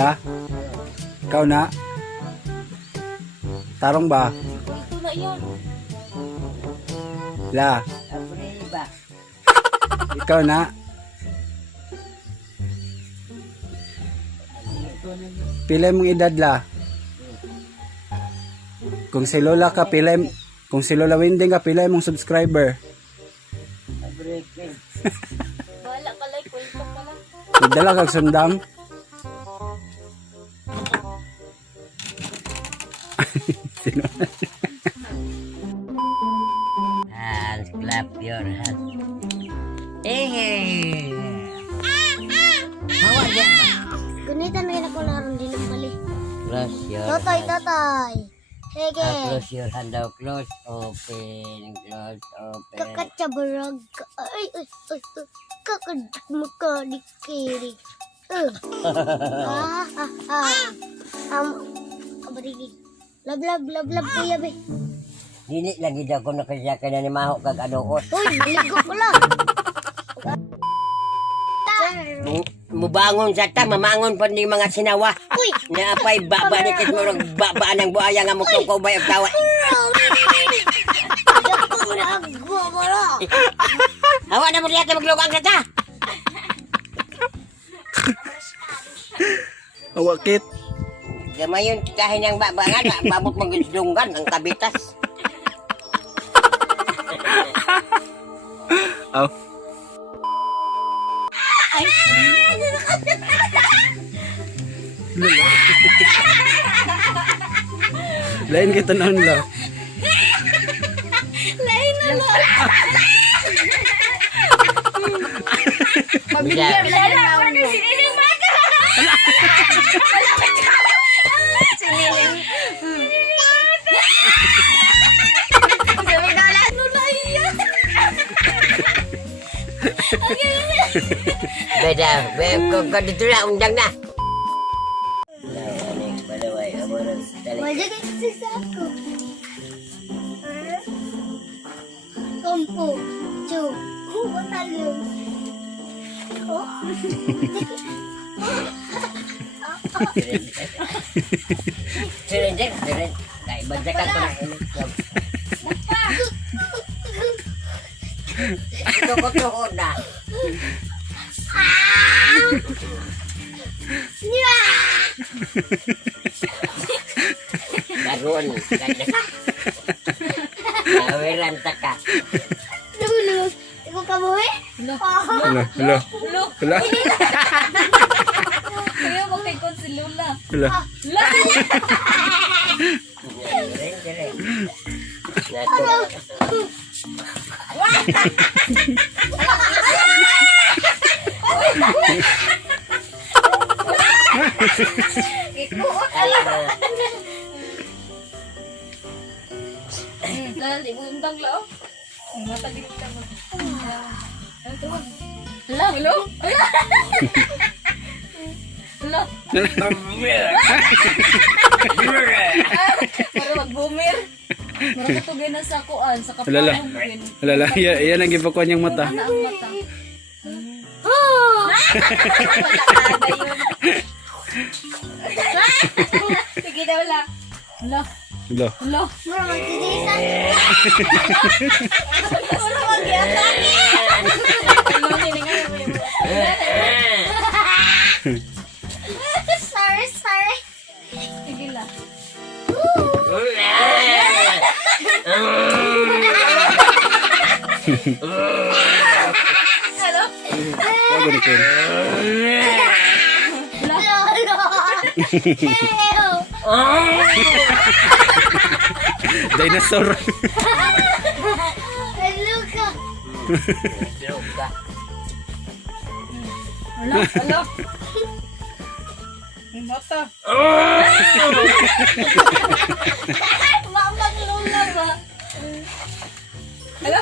La? Ikaw na? Tarong ba? Ito na yan. La? Apriba. Ikaw na? Pilay mong edad, La? Kung si Lola ka, pilay... Kung si Lola Winding ka, pilay mong subscriber. Abrikin. Bahala ka like, welcome ka lang. Nagdala kag sundang. Sino? Hands, clap your hands. Eh. Hawa yan. Gunitan na yun ako naroon din ng mali. Close your Totoy, hands. totoy. Sige. Close your hand daw. Close, open, close, open. Kakatsabarag. Ay, ay, ay, ay. Kakadak mo ka, dikiri. Kabarigi. Love, love, love, love, kuya, be. Dili lagi daw ko nakasya ka na ni Maho kag anuot. Uy, naligo ko lang. Mubangon sa ta, mamangon pa ni mga sinawa. Uy! Naapay baba ni kit mo baba ng buaya nga mukha ko bayag tawa. Ako na agwa mo lang. Hawa na mo diya kay maglugang ka ta. Awakit. Gamayon kahin yang baba nga babot magdunggan ang kabitas. Aw. Lain kita noon, La. Lain na mo. Bisa. Siniling mata. Siniling. Sabi na lang. Ano na iyan? Beda, kau dito na undang na. Balaway, amoras, dali. Wala ka kasi sa ako. Kompo. Chu. Matalo. Oh. Sirenjek, siren. Kay banjakan ko na ini. Ito ko tuhod na. Daron, kanya. Awiran taka. Lulus. Ikaw kabuhi? Hala, hala. Hala. Kaya mo kay kon si Lola. Hala. La. Siren, siren. Nato. Ikuot ala. Dahil di mo undang lao. Ang mata di ka mo. Hala, hello? Hala. Para mag-boomer. Mara katugay na sa kuan, sa Hala. kapalan. Hala, yan ang gipakuan niyang mata. Ano ang mata? Sige daw lang. Hala. Hala. Hala. Mura magtitisan. Wala magyatan. Ano ni nga mo yung Sorry, sorry. sige lang. Hello? Wag ni Ken. Dinosaur. Hello ka. Hala, hala. Ang mata. Mamang Lola ba? Hala,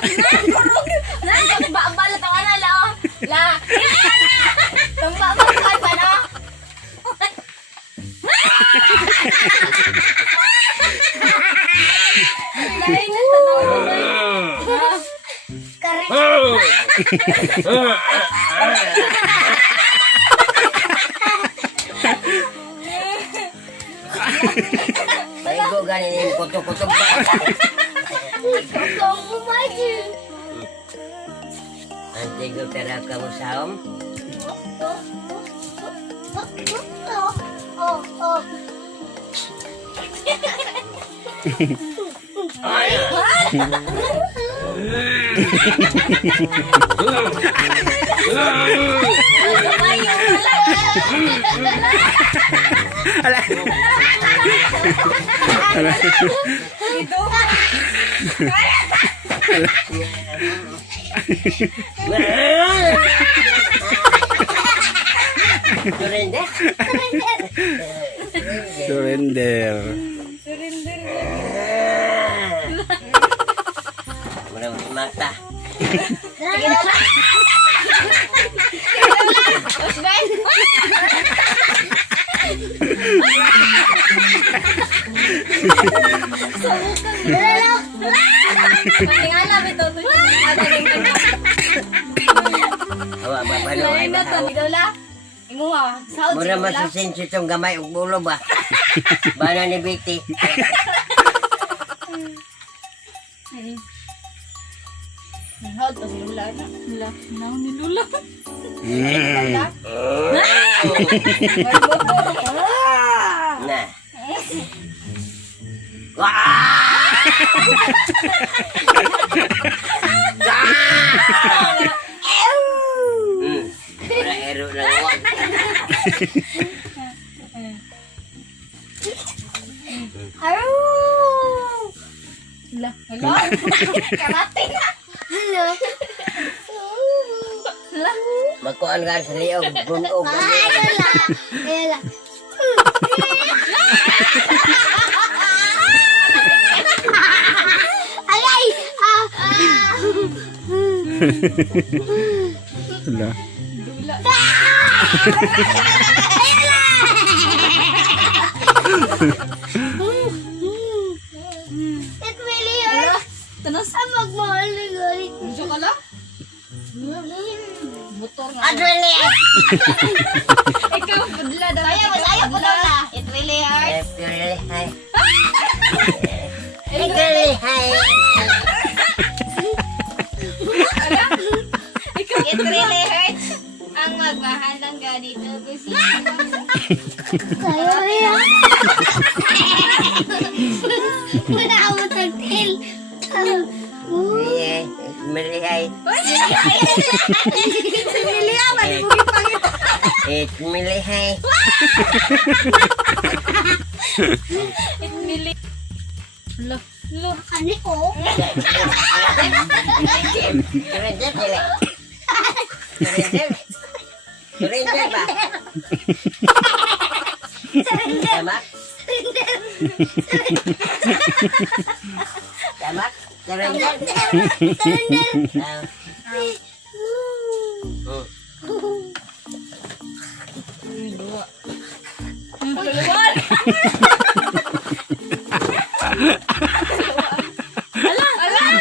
na, babalat ang ana la. La. Tamba ba ba na? Lain na tanaw na. Paigo ganin yung kutok-kutok ba? Kau mau maju. Antigo tera kamu saom. Oh, oh. Surrender. Surrender. Mula mata. Tingala ito. Awa ba pa Lain na to. Idola. Imuha. Sahod mura si Idola. masusenso itong gamay ug bulo ba? Bana ni Biti. Sahod to si Lula na. Lula. Now ni Lula. Mm. Nah. Wah! Wala ero na wag. Lula. Lula. Karate na. Hello. Lula. Magkuan ka sa liog, bunog. Ela. Alay! Hala. It really hurts. Tanos. Ang magmahal ni Gary. Medyo ka lang. Motor nga. Adrele. Ikaw, pudla daw. Saya po na. It really hurts. Adrele hai. Adrele hai. Ikaw, It really hurts. Ang magmahal ng ganito kasi. Kaya yan. Wala ako tagtil. Iya, meli hai. Simili ako. Bugit pangit. Meli hai. Mili. Lula. Lula. Ano ko? Surrender sila. Surrender. Surrender ba? Tama? Tama? Surrender. Tuluan.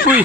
Uy.